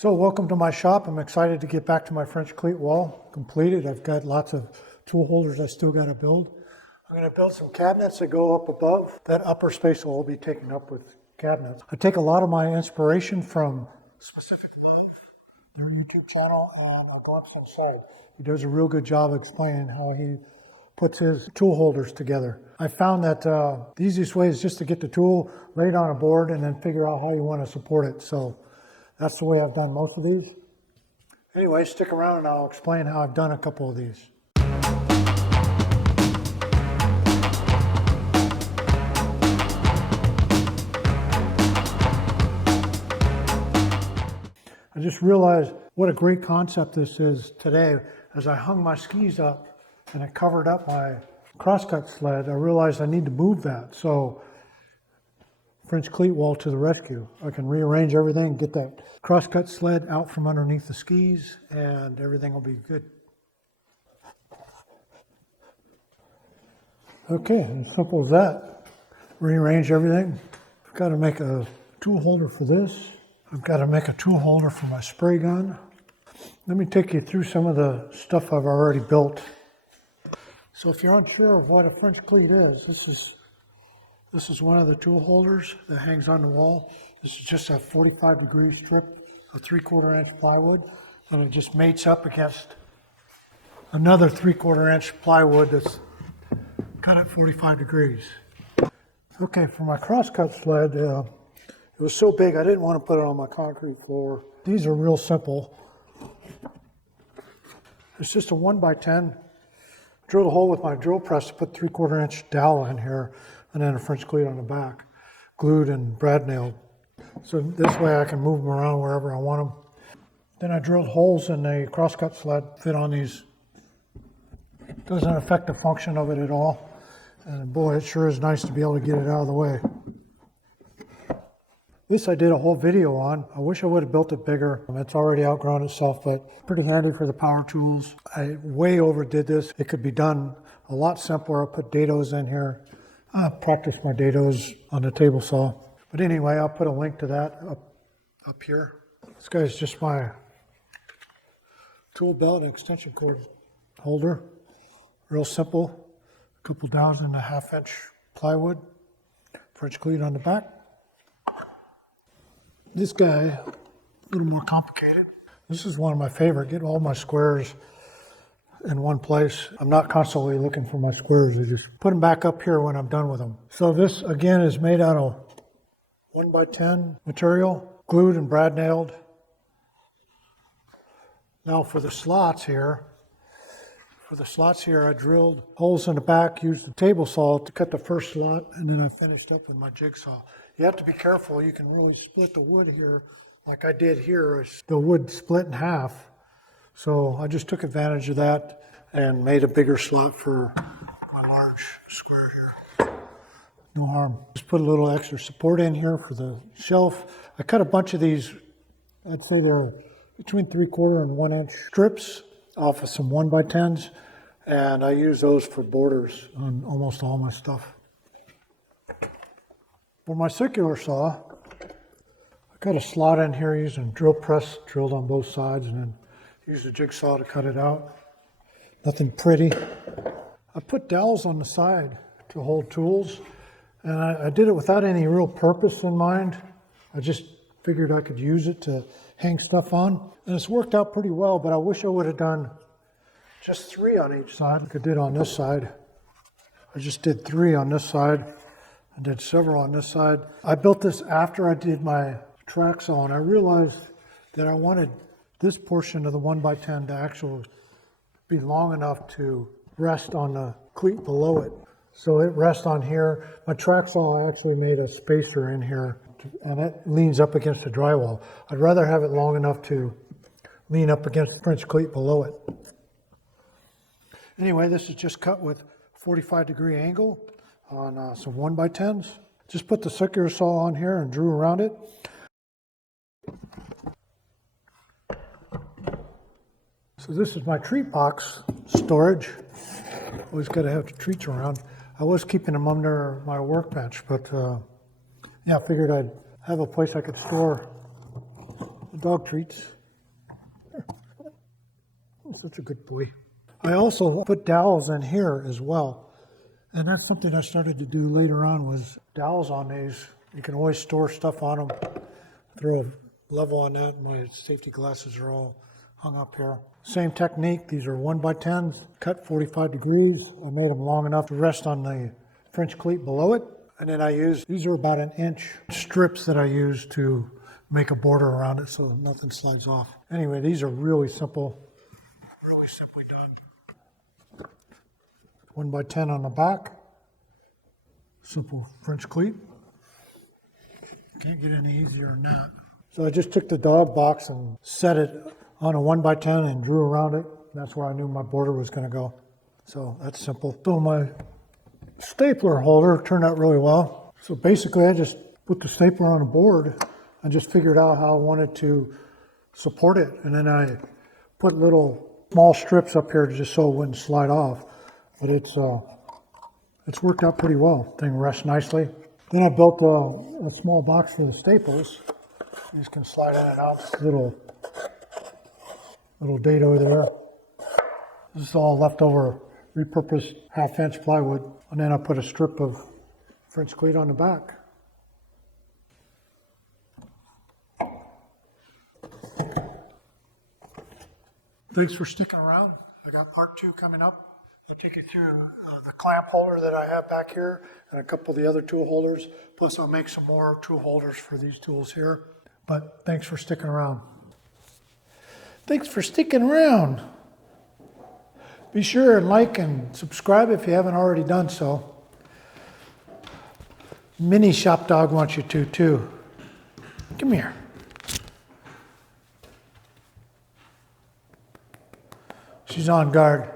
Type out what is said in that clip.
So welcome to my shop. I'm excited to get back to my French cleat wall completed. I've got lots of tool holders I still got to build. I'm going to build some cabinets that go up above. That upper space will all be taken up with cabinets. I take a lot of my inspiration from Specific their YouTube channel and a glimpse inside. He does a real good job explaining how he puts his tool holders together. I found that the easiest way is just to get the tool, lay it on a board, and then figure out how you want to support it. So that's the way I've done most of these. Anyway, stick around and I'll explain how I've done a couple of these. I just realized what a great concept this is today. As I hung my skis up and I covered up my crosscut sled, I realized I need to move that. So French cleat wall to the rescue. I can rearrange everything, get that crosscut sled out from underneath the skis, and everything will be good. Okay, as simple as that. Rearrange everything. I've got to make a tool holder for this. I've got to make a tool holder for my spray gun. Let me take you through some of the stuff I've already built. So if you're unsure of what a French cleat is, this is one of the tool holders that hangs on the wall. This is just a 45-degree strip of 3/4 inch plywood, and it just mates up against another 3/4 inch plywood that's cut at 45 degrees. Okay, for my crosscut sled, it was so big I didn't want to put it on my concrete floor. These are real simple. It's just a 1x10. Drilled a hole with my drill press to put 3/4 inch dowel in here, and then a French cleat on the back, glued and brad nailed. So this way I can move them around wherever I want them. Then I drilled holes in the crosscut sled, fit on these. Doesn't affect the function of it at all. And boy, it sure is nice to be able to get it out of the way. This I did a whole video on. I wish I would have built it bigger. It's already outgrown itself, but pretty handy for the power tools. I way overdid this. It could be done a lot simpler. I put dados in here. I practice my dados on the table saw. But anyway, I'll put a link to that up here. This guy's just my tool belt and extension cord holder. Real simple. A couple dowels in the 1/2 inch plywood. French cleat on the back. This guy, a little more complicated. This is one of my favorite. Get all my squares in one place. I'm not constantly looking for my squares. I just put them back up here when I'm done with them. So this again is made out of 1x10 material, glued and brad nailed. Now for the slots here, I drilled holes in the back, used the table saw to cut the first slot, and then I finished up with my jigsaw. You have to be careful. You can really split the wood here like I did here. The wood split in half. So I just took advantage of that and made a bigger slot for my large square here. No harm. Just put a little extra support in here for the shelf. I cut a bunch of these, I'd say they're between 3/4 and 1 inch strips off of some 1x10s, and I use those for borders on almost all my stuff. For my circular saw, I cut a slot in here using drill press, drilled on both sides, and then used a jigsaw to cut it out. Nothing pretty. I put dowels on the side to hold tools, and I did it without any real purpose in mind. I just figured I could use it to hang stuff on, and it's worked out pretty well, but I wish I would have done just 3 on each side like I did on this side. I just did 3 on this side. I did several on this side. I built this after I did my track saw, and I realized that I wanted this portion of the 1x10 to actually be long enough to rest on the cleat below it. So it rests on here. My track saw actually made a spacer in here, and it leans up against the drywall. I'd rather have it long enough to lean up against the French cleat below it. Anyway, this is just cut with 45-degree angle on some 1x10s. Just put the circular saw on here and drew around it. So this is my treat box storage. Always got to have the treats around. I was keeping them under my workbench, but yeah, I figured I'd have a place I could store dog treats. Oh, such a good boy. I also put dowels in here as well. And that's something I started to do later on was dowels on these. You can always store stuff on them. Throw a level on that. My safety glasses are all hung up here. Same technique. These are 1x10s, cut 45 degrees. I made them long enough to rest on the French cleat below it. And then these are about an inch strips that I use to make a border around it so nothing slides off. Anyway, these are really simply done. 1x10 on the back. Simple French cleat. Can't get any easier than that. So I just took the dog box and set it on a 1x10 and drew around it. That's where I knew my border was going to go. So that's simple. So my stapler holder turned out really well. So basically I just put the stapler on a board and just figured out how I wanted to support it. And then I put little small strips up here just so it wouldn't slide off. But it's worked out pretty well. Thing rests nicely. Then I built a small box for the staples. You just can slide in and out. Little dado there. This is all leftover repurposed 1/2-inch plywood. And then I put a strip of French cleat on the back. Thanks for sticking around. I got part 2 coming up. I'll take you through the clamp holder that I have back here and a couple of the other tool holders. Plus I'll make some more tool holders for these tools here. But thanks for sticking around. Thanks for sticking around. Be sure and like and subscribe if you haven't already done so. Mini Shop Dog wants you to too. Come here. She's on guard.